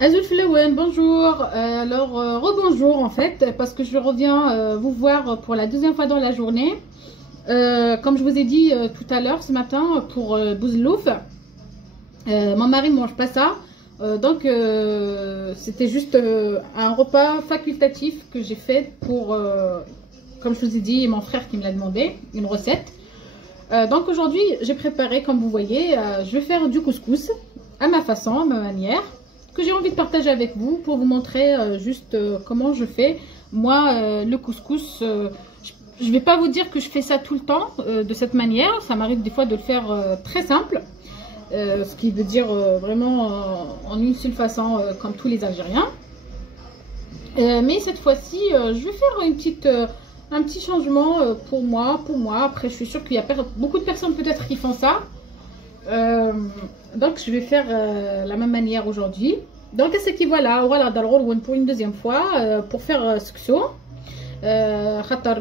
Azul Flawen, bonjour. Rebonjour en fait, parce que je reviens vous voir pour la deuxième fois dans la journée. Comme je vous ai dit tout à l'heure ce matin pour Bouzlouf, mon mari ne mange pas ça. C'était juste un repas facultatif que j'ai fait pour, comme je vous ai dit, mon frère qui me l'a demandé, une recette. Donc aujourd'hui, j'ai préparé, comme vous voyez, je vais faire du couscous à ma façon, à ma manière, que j'ai envie de partager avec vous pour vous montrer comment je fais. Moi, le couscous, je ne vais pas vous dire que je fais ça tout le temps de cette manière. Ça m'arrive des fois de le faire très simple, ce qui veut dire vraiment en une seule façon comme tous les Algériens. Mais cette fois-ci, je vais faire un petit changement pour moi. Après, je suis sûre qu'il y a beaucoup de personnes peut-être qui font ça. Donc je vais faire la même manière aujourd'hui. Donc c'est qui voilà pour une deuxième fois pour faire سكسو خاطر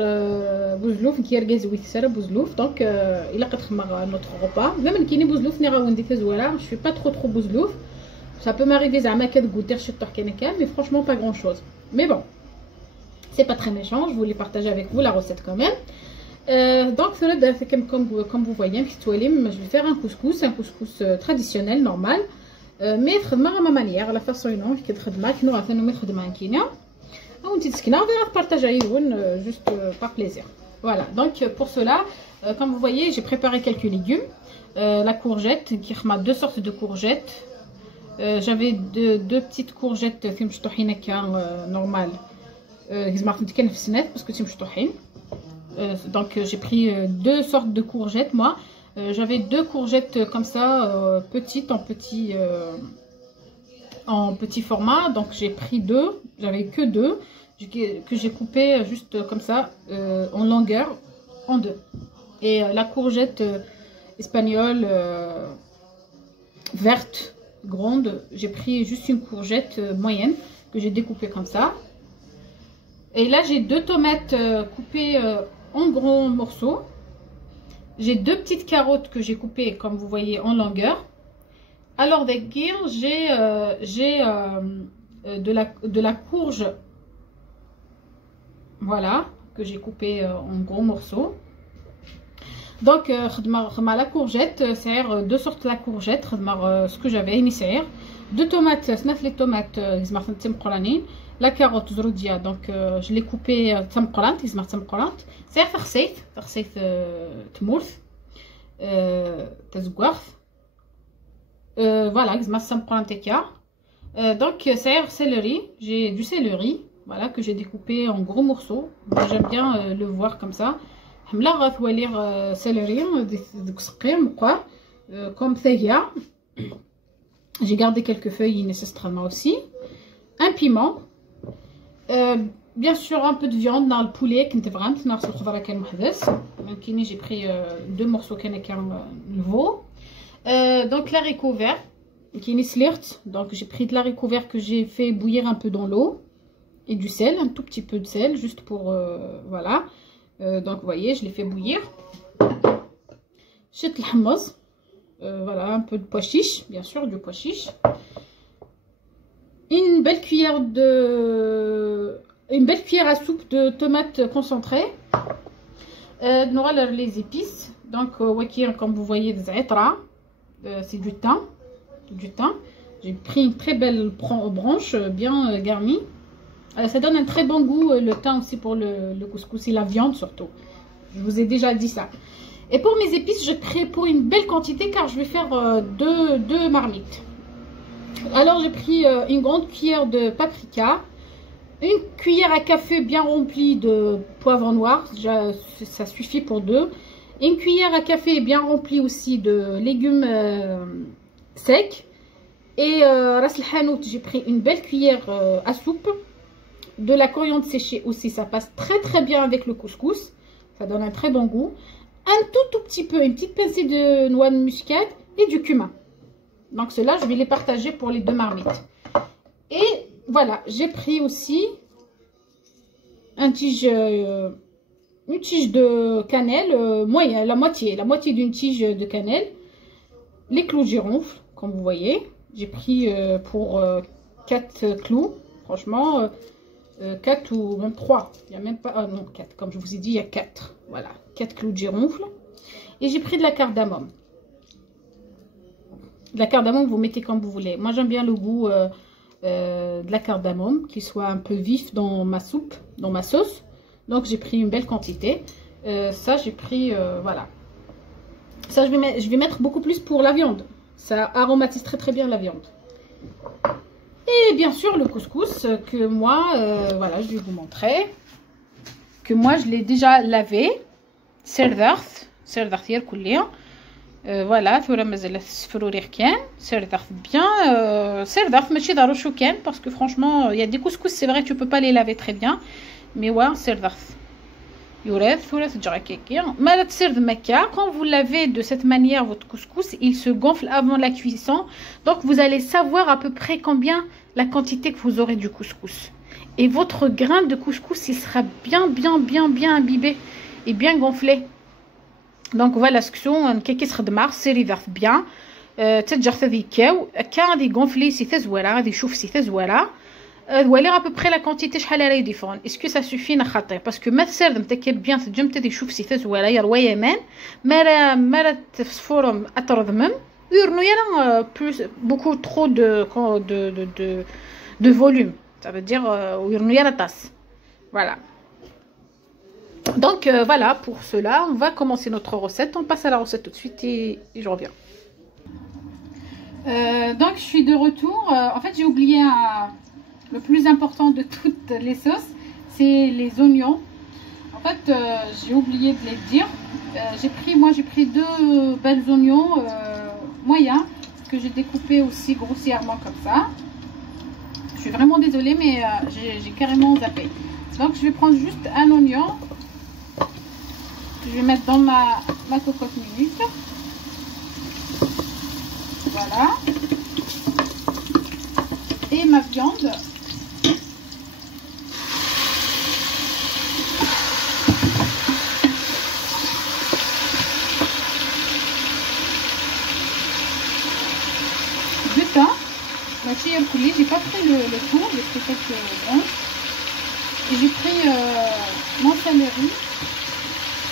بوزلوف كيرغاز ويتسرى بوزلوف دونك الا قد خمر نوتر غوبا بلا من كايني بوزلوف ني غاوندي كزوالة je fais pas trop بوزلوف ça peut m'arriver زعما كتغوتير شي طح كان mais franchement pas grand chose mais bon c'est pas très méchant, je voulais partager avec vous la recette quand même. Donc comme vous voyez, je vais faire un couscous traditionnel, normal. Mais je vais à ma manière, la façon dont je vais partager juste par plaisir. Voilà, donc pour cela, comme vous voyez, j'ai préparé quelques légumes. La courgette, qui a deux sortes de courgettes. J'avais deux petites courgettes normales. Parce que donc j'ai pris deux sortes de courgettes moi. J'avais deux courgettes comme ça petites en petit format, donc j'ai pris deux, j'avais que deux que j'ai coupé juste comme ça en longueur en deux. Et la courgette espagnole verte grande, j'ai pris juste une courgette moyenne que j'ai découpée comme ça. Et là j'ai deux tomates coupées en gros morceaux. J'ai deux petites carottes que j'ai coupées comme vous voyez en longueur. Alors derrière j'ai de la courge, voilà, que j'ai coupée en gros morceaux. Donc la courgette, c'est deux sortes de la courgette, ce que j'avais initié. Deux tomates, les tomates la carotte زرودية donc je l'ai coupée تمقرانت يسمى تمقرانت سير تغسيت تمورث تزقوغ voilà يسمى تمقرانت هكا donc سير céleri, j'ai du céleri voilà que j'ai découpé en gros morceaux. J'aime bien le voir comme ça. حملا غتولير céleri دقسقيم quoi comme ثاهية. J'ai gardé quelques feuilles nécessairement aussi. Un piment. Bien sûr un peu de viande dans le poulet j'ai pris deux morceaux nouveau. Donc l'haricot vert donc j'ai pris de l'haricot vert que j'ai fait bouillir un peu dans l'eau et du sel, un tout petit peu de sel juste pour voilà. Donc vous voyez je l'ai fait bouillir. Voilà un peu de pois chiche, bien sûr du pois chiche. Une belle cuillère à soupe de tomates concentrées. Nous allons les épices. Donc, comme vous voyez, c'est du thym. J'ai pris une très belle branche bien garnie. Ça donne un très bon goût, le thym aussi pour le couscous et la viande surtout. Je vous ai déjà dit ça. Et pour mes épices, je crée pour une belle quantité car je vais faire deux marmites. Alors j'ai pris une grande cuillère de paprika, une cuillère à café bien remplie de poivre noir, ça suffit pour deux, une cuillère à café bien remplie aussi de légumes secs, et ras el hanout, j'ai pris une belle cuillère à soupe, de la coriandre séchée aussi, ça passe très bien avec le couscous, ça donne un très bon goût, un tout petit peu, une petite pincée de noix de muscade et du cumin. Donc cela je vais les partager pour les deux marmites. Et voilà, j'ai pris aussi une tige de cannelle moyenne, la moitié d'une tige de cannelle. Les clous de girofle, comme vous voyez, j'ai pris pour 4 clous. Franchement, 4 ou même 3. Il n'y a même pas... non, 4. Comme je vous ai dit, il y a 4. Voilà, 4 clous de girofle. Et j'ai pris de la cardamome. De la cardamome, vous mettez comme vous voulez. Moi, j'aime bien le goût de la cardamome, qui soit un peu vif dans ma soupe, dans ma sauce. Donc, j'ai pris une belle quantité. Ça, j'ai pris... voilà. Ça, je vais mettre beaucoup plus pour la viande. Ça aromatise très très bien la viande. Et bien sûr, le couscous que moi, voilà, je vais vous montrer. Que moi, je l'ai déjà lavé. Serdarth يركليا. Voilà, ثورة مازال السفروري كان سردخ bien. Serdarth ماشي ضروري شو كان parce que franchement, il y a des couscous, c'est vrai que tu peux pas les laver très bien. Mais ouais, serdarth. Quand vous lavez de cette manière votre couscous, il se gonfle avant la cuisson. Donc vous allez savoir à peu près combien la quantité que vous aurez du couscous. Et votre grain de couscous, il sera bien imbibé et bien gonflé. Donc voilà ce que sont كي تخدمها سيري ضغط bien. تتجر تذيكاو كان دي gonflé سي تزويره غادي يشوف سي تزويره. voilà à peu près la quantité شحال راهي يديفون. Est-ce que ça suffit نخاطر parce que ما تسرد متاكد bien تجم تدي شوف سي تزويره يا روايه مان ما تفسفورم اترضمم يرنو يلا plus beaucoup trop de volume. Ça veut dire يرنو يلا tasse. Voilà. Donc voilà, pour cela, on va commencer notre recette. On passe à la recette tout de suite et je reviens. Donc je suis de retour. En fait, j'ai oublié le plus important de toutes les sauces, c'est les oignons. En fait, j'ai oublié de les dire. J'ai pris 2 belles oignons moyens que j'ai découpés aussi grossièrement comme ça. Je suis vraiment désolée, mais j'ai carrément zappé. Donc je vais prendre juste un oignon. Je vais mettre dans ma cocotte minute. Voilà. Et ma viande. Du thym. J'ai pas pris le tout, j'ai pris quelques branches. Et j'ai pris mon céleri.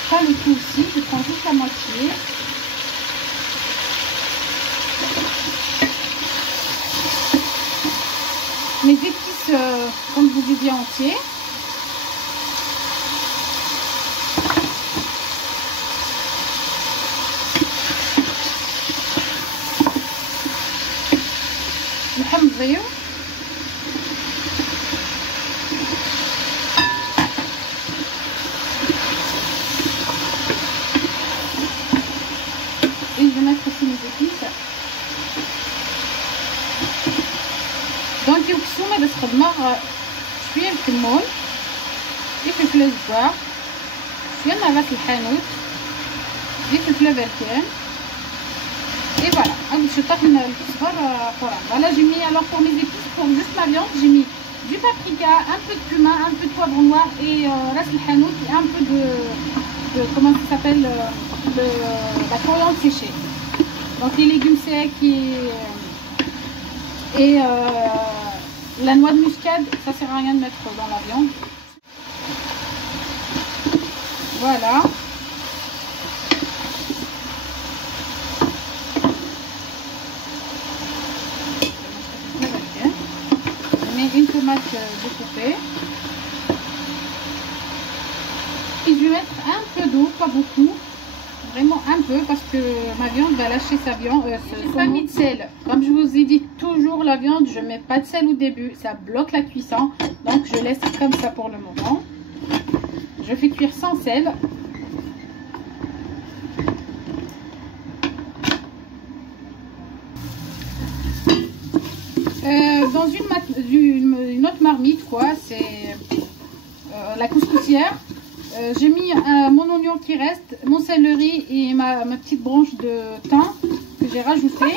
Pas le tout aussi, je prends juste la moitié. Mes épices, comme je vous ai dit, entiers. Le hamzir. دونك يوكسوما باش خدمه شويه الكمون شويه فلفل الزبار شويه نبات الحانوت شويه فلفل بركان et voilà غادي نشطف الكزبر قران. Voilà, j'ai mis alors pour mes épices, pour juste la viande, j'ai mis du paprika, un peu de cumin, un peu de poivre noir et ras el hanout et un peu de comment ça s'appelle, la coriandre séchée. Donc les légumes secs et la noix de muscade, ça sert à rien de mettre dans la viande. Voilà. Je mets une tomate découpée. Et je vais mettre un peu d'eau, pas beaucoup. Vraiment un peu parce que ma viande va lâcher sa viande. J'ai pas mis de sel. Comme je vous ai dit toujours, la viande, je mets pas de sel au début. Ça bloque la cuisson. Donc je laisse comme ça pour le moment. Je fais cuire sans sel. Dans une autre marmite, quoi. C'est la couscoussière. J'ai mis mon oignon qui reste, mon céleri et ma petite branche de thym que j'ai rajouté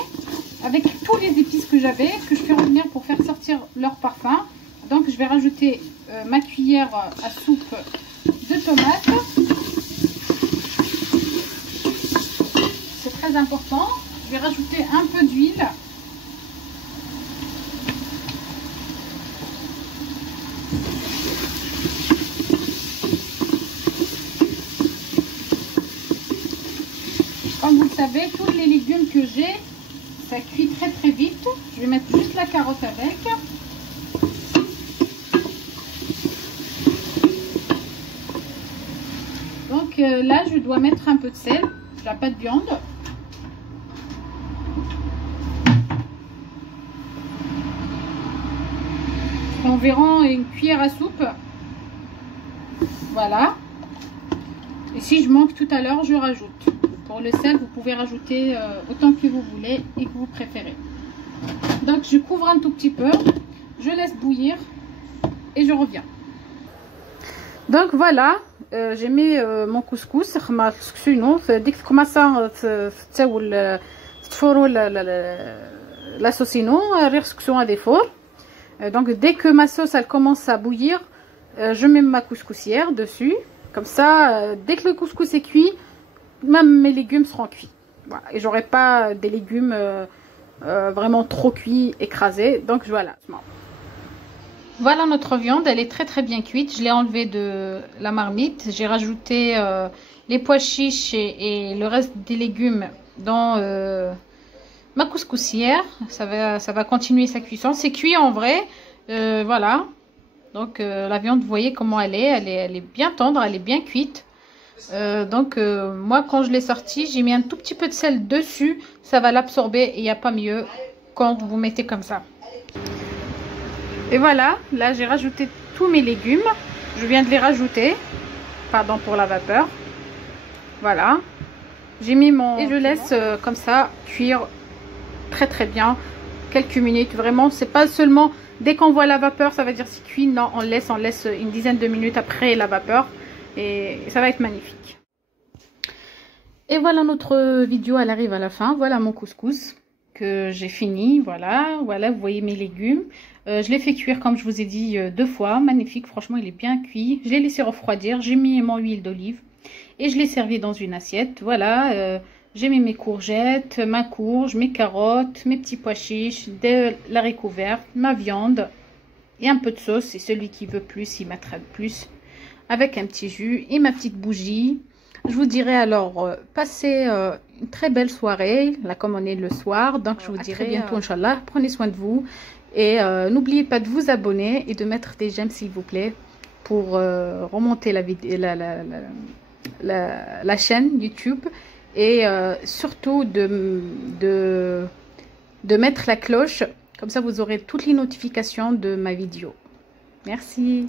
avec tous les épices que j'avais, que je fais revenir pour faire sortir leur parfum. Donc je vais rajouter ma cuillère à soupe de tomates. C'est très important. Je vais rajouter un peu d'huile. savez, tous les légumes que j'ai, ça cuit très très vite. Je vais mettre juste la carotte avec. Donc là, je dois mettre un peu de sel, la pâte de viande. Environ une cuillère à soupe. Voilà. Et si je manque tout à l'heure, je rajoute. Pour le sel, vous pouvez rajouter autant que vous voulez et que vous préférez. Donc je couvre un tout petit peu, je laisse bouillir et je reviens. Donc voilà, j'ai mis mon couscous. Dès que commence à la saucino, à des fours. Donc dès que ma sauce elle commence à bouillir, je mets ma couscoussière dessus. Comme ça, dès que le couscous est cuit, même mes légumes seront cuits. Voilà. Et j'aurai pas des légumes vraiment trop cuits, écrasés. Donc voilà. Voilà notre viande, elle est très très bien cuite. Je l'ai enlevée de la marmite. J'ai rajouté les pois chiches et le reste des légumes dans ma couscoussière. Ça va continuer sa cuisson. C'est cuit en vrai. Voilà. Donc la viande, vous voyez comment elle est bien tendre, elle est bien cuite. Moi quand je l'ai sortie, j'ai mis un tout petit peu de sel dessus. Ça va l'absorber et il n'y a pas mieux quand vous mettez comme ça. Et voilà, là j'ai rajouté tous mes légumes. Je viens de les rajouter. Pardon pour la vapeur. Voilà. J'ai mis mon... Et je laisse comme ça cuire très très bien. Quelques minutes. Vraiment, c'est pas seulement dès qu'on voit la vapeur, ça va dire c'est cuit. Non, on laisse une dizaine de minutes après la vapeur. Et ça va être magnifique. Et voilà, notre vidéo, elle arrive à la fin. Voilà mon couscous que j'ai fini. Voilà, vous voyez mes légumes. Je l'ai fait cuire comme je vous ai dit 2 fois. Magnifique, franchement il est bien cuit. Je l'ai laissé refroidir. J'ai mis mon huile d'olive et je l'ai servi dans une assiette. Voilà, j'ai mis mes courgettes, ma courge, mes carottes, mes petits pois chiches, de l'haricot vert, ma viande et un peu de sauce. Et celui qui veut plus, il mettra plus. Avec un petit jus et ma petite bougie. Je vous dirai alors, passez une très belle soirée, là comme on est le soir. Donc je vous dirai bientôt, Inch'Allah. Prenez soin de vous. Et n'oubliez pas de vous abonner et de mettre des j'aime s'il vous plaît. Pour remonter la chaîne YouTube. Et surtout de mettre la cloche. Comme ça vous aurez toutes les notifications de ma vidéo. Merci.